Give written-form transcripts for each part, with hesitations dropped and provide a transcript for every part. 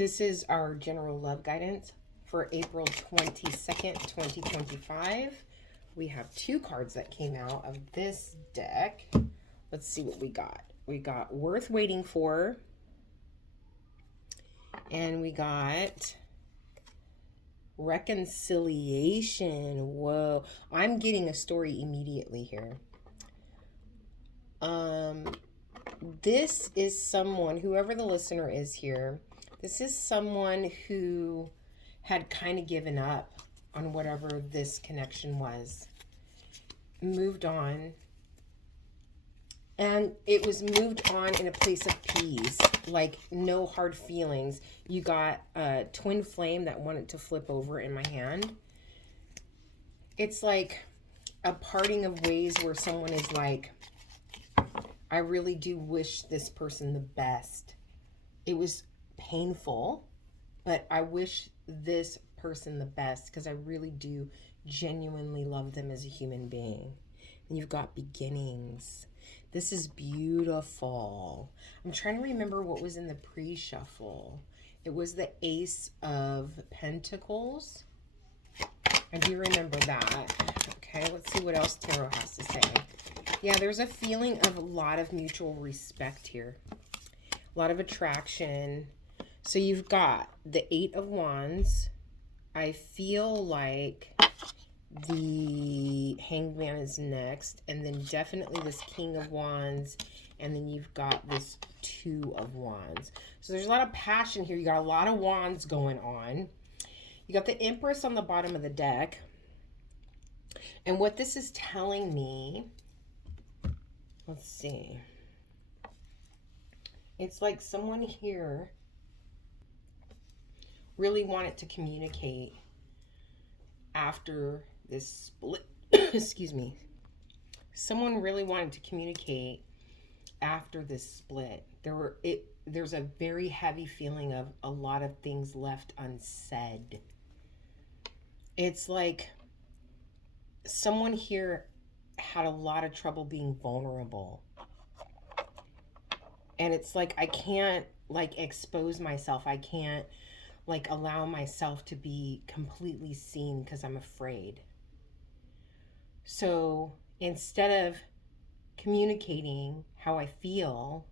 This is our general love guidance for April 22nd, 2025. We have two cards that came out of this deck. Let's see what we got. We got Worth Waiting For, and we got Reconciliation. Whoa, I'm getting a story immediately here. This is someone, whoever the listener is here, this is someone who had kind of given up on whatever this connection was, moved on, and it was moved on in a place of peace, like no hard feelings. You got a twin flame that wanted to flip over in my hand. It's like a parting of ways where someone is like, I really do wish this person the best. It was painful, but I wish this person the best because I really do genuinely love them as a human being. And you've got beginnings. This is beautiful. I'm trying to remember what was in the pre-shuffle. It was the Ace of Pentacles. I do remember that. Okay, let's see what else Tarot has to say. Yeah, there's a feeling of a lot of mutual respect here. A lot of attraction. So you've got the Eight of Wands. I feel like the Hanged Man is next. And then definitely this King of Wands. And then you've got this Two of Wands. So there's a lot of passion here. You got a lot of wands going on. You got the Empress on the bottom of the deck. And what this is telling me, let's see. It's like someone here really wanted to communicate after this split. Excuse me. Someone really wanted to communicate after this split. There's a very heavy feeling of a lot of things left unsaid. It's like someone here had a lot of trouble being vulnerable. And it's like, I can't like expose myself. I can't like allow myself to be completely seen because I'm afraid. So instead of communicating how I feel,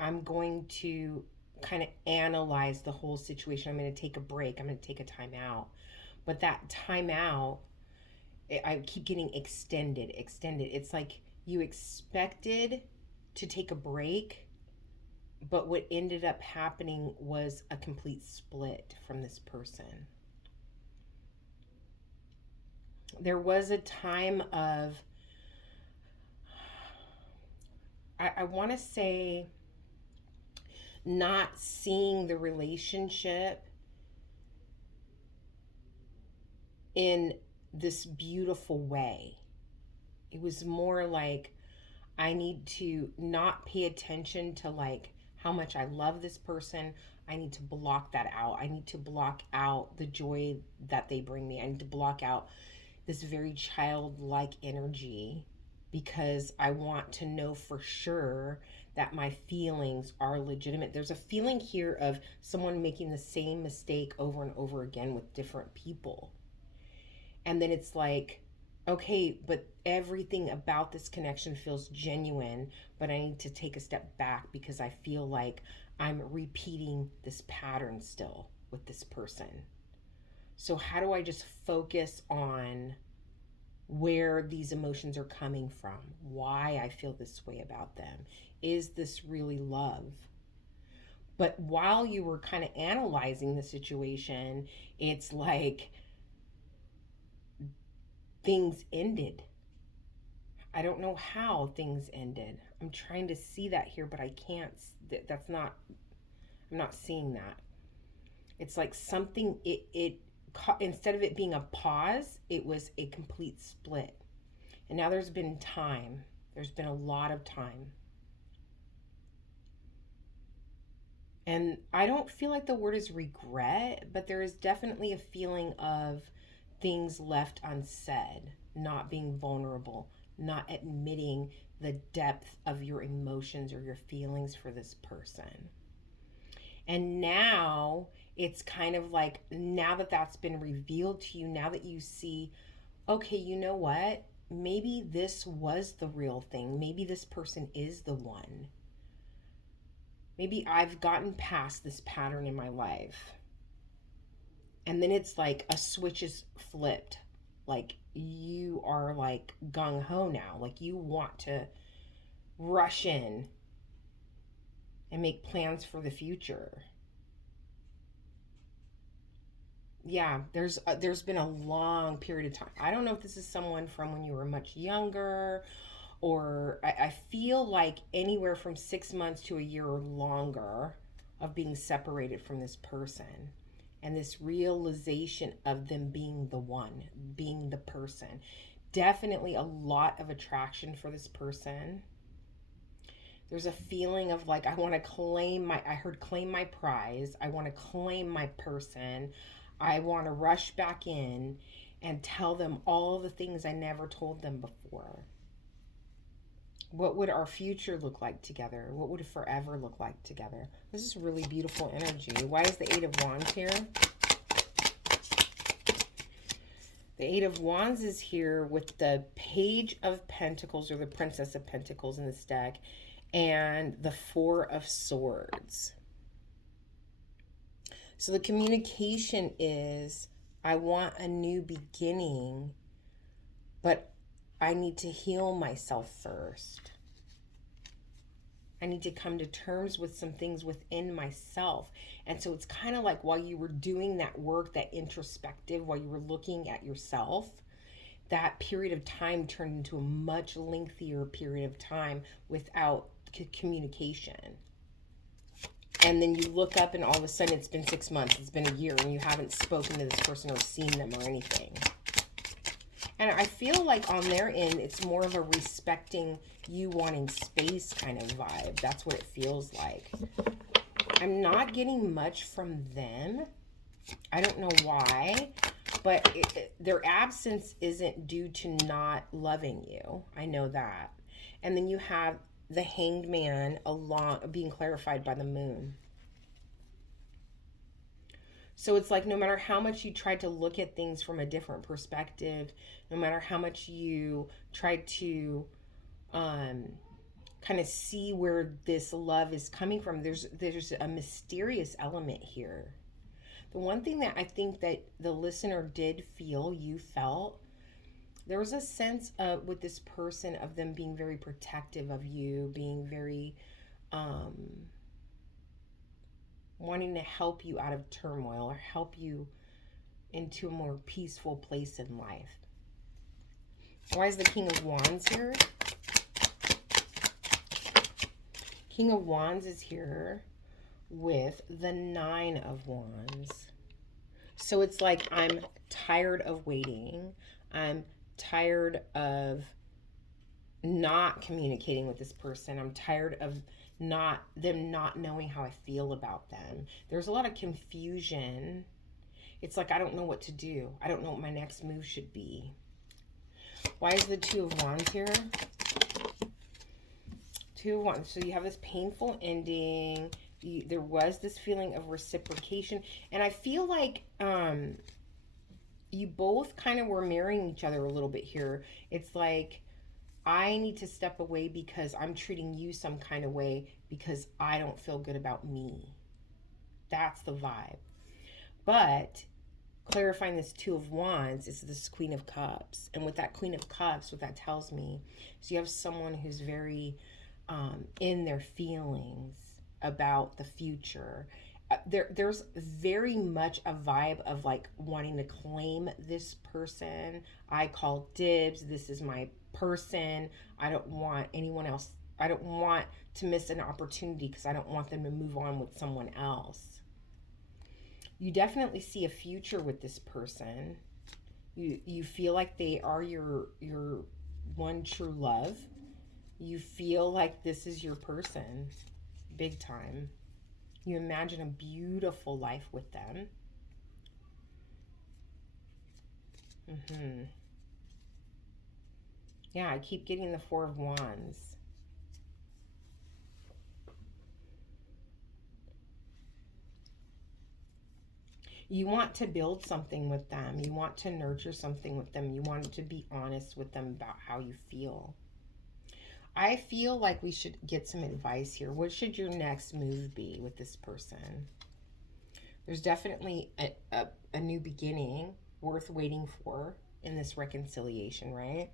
I'm going to kind of analyze the whole situation. I'm going to take a break. I'm going to take a time out. But that time out, I keep getting extended. It's like you expected to take a break, but what ended up happening was a complete split from this person. There was a time of, I want to say, not seeing the relationship in this beautiful way. It was more like, I need to not pay attention to like how much I love this person. I need to block that out. I need to block out the joy that they bring me. I need to block out this very childlike energy because I want to know for sure that my feelings are legitimate. There's a feeling here of someone making the same mistake over and over again with different people. And then it's like, okay, but everything about this connection feels genuine, but I need to take a step back because I feel like I'm repeating this pattern still with this person. So how do I just focus on where these emotions are coming from? Why I feel this way about them? Is this really love? But while you were kind of analyzing the situation, it's like things ended. I don't know how things ended. I'm trying to see that here, but I can't. I'm not seeing that. It's like something, instead of it being a pause, it was a complete split. And now there's been time. There's been a lot of time. And I don't feel like the word is regret, but there is definitely a feeling of things left unsaid, not being vulnerable, not admitting the depth of your emotions or your feelings for this person. And now it's kind of like, now that that's been revealed to you, now that you see, okay, you know what? Maybe this was the real thing. Maybe this person is the one. Maybe I've gotten past this pattern in my life. And then it's like a switch is flipped. Like you are like gung ho now. Like you want to rush in and make plans for the future. Yeah, there's been a long period of time. I don't know if this is someone from when you were much younger, or I feel like anywhere from 6 months to a year or longer of being separated from this person, and this realization of them being the one, being the person. Definitely a lot of attraction for this person. There's a feeling of like, I want to claim my, I heard claim my prize. I want to claim my person. I want to rush back in and tell them all the things I never told them before. What would our future look like together? What would forever look like together? This is really beautiful energy. Why is the Eight of Wands here? The Eight of Wands is here with the Page of Pentacles, or the Princess of Pentacles in this deck, and the Four of Swords. So the communication is, I want a new beginning, but I need to heal myself first. I need to come to terms with some things within myself. And so it's kind of like while you were doing that work, that introspective, while you were looking at yourself, that period of time turned into a much lengthier period of time without communication. And then you look up and all of a sudden it's been 6 months, it's been a year, and you haven't spoken to this person or seen them or anything. And I feel like on their end, it's more of a respecting you wanting space kind of vibe. That's what it feels like. I'm not getting much from them. I don't know why, but their absence isn't due to not loving you. I know that. And then you have the Hanged Man being clarified by the moon. So it's like no matter how much you tried to look at things from a different perspective, no matter how much you tried to kind of see where this love is coming from, there's a mysterious element here. The one thing that I think that the listener did feel, you felt, there was a sense of, with this person, of them being very protective of you, being very wanting to help you out of turmoil or help you into a more peaceful place in life. Why is the King of Wands here? King of Wands is here with the Nine of Wands. So it's like, I'm tired of waiting. I'm tired of not communicating with this person. I'm tired of them not knowing how I feel about them. There's a lot of confusion. It's like, I don't know what to do. I don't know what my next move should be. Why is the Two of Wands here? Two of Wands. So you have this painful ending. There was this feeling of reciprocation. And I feel like you both kind of were mirroring each other a little bit here. It's like, I need to step away because I'm treating you some kind of way because I don't feel good about me. That's the vibe. But clarifying this Two of Wands is this Queen of Cups. And with that Queen of Cups, what that tells me is you have someone who's very in their feelings about the future. There's very much a vibe of like wanting to claim this person. I call dibs. This is my person. I don't want anyone else. I don't want to miss an opportunity because I don't want them to move on with someone else. You definitely see a future with this person. You feel like they are your one true love. You feel like this is your person, big time. You imagine a beautiful life with them. Yeah, I keep getting the Four of Wands. You want to build something with them. You want to nurture something with them. You want to be honest with them about how you feel. I feel like we should get some advice here. What should your next move be with this person? There's definitely a new beginning worth waiting for in this reconciliation, right?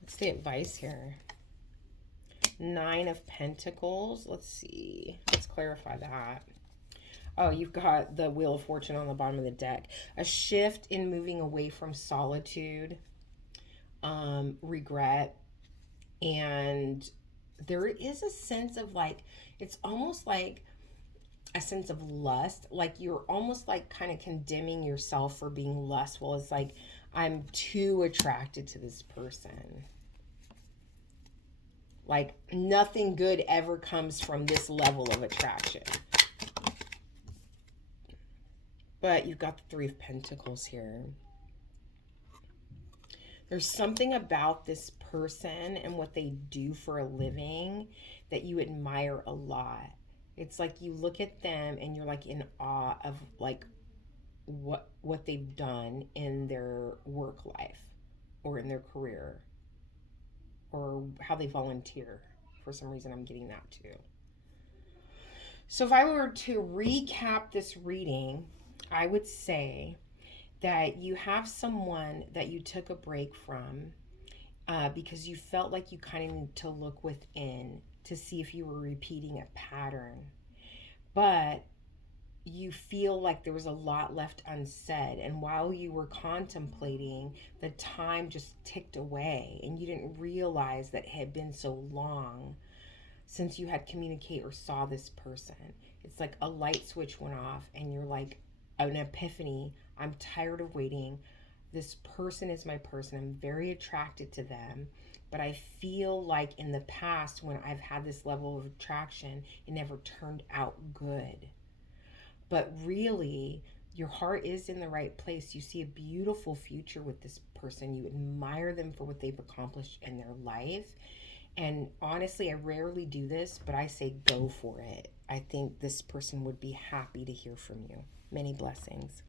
What's the advice here? 9 of Pentacles. Let's see. Let's clarify that. Oh, you've got the Wheel of Fortune on the bottom of the deck. A shift in moving away from solitude, regret, and there is a sense of like, it's almost like a sense of lust. Like you're almost like kind of condemning yourself for being lustful. It's like, I'm too attracted to this person. Like nothing good ever comes from this level of attraction. But you've got the 3 of Pentacles here. There's something about this person and what they do for a living that you admire a lot. It's like you look at them and you're like in awe of like what they've done in their work life or in their career or how they volunteer. For some reason I'm getting that too. So if I were to recap this reading, I would say that you have someone that you took a break from because you felt like you kind of need to look within to see if you were repeating a pattern. But you feel like there was a lot left unsaid. And while you were contemplating, the time just ticked away and you didn't realize that it had been so long since you had communicated or saw this person. It's like a light switch went off and you're like, an epiphany. I'm tired of waiting. This person is my person. I'm very attracted to them. But I feel like in the past when I've had this level of attraction, it never turned out good. But really, your heart is in the right place. You see a beautiful future with this person. You admire them for what they've accomplished in their life. And honestly, I rarely do this, but I say go for it. I think this person would be happy to hear from you. Many blessings.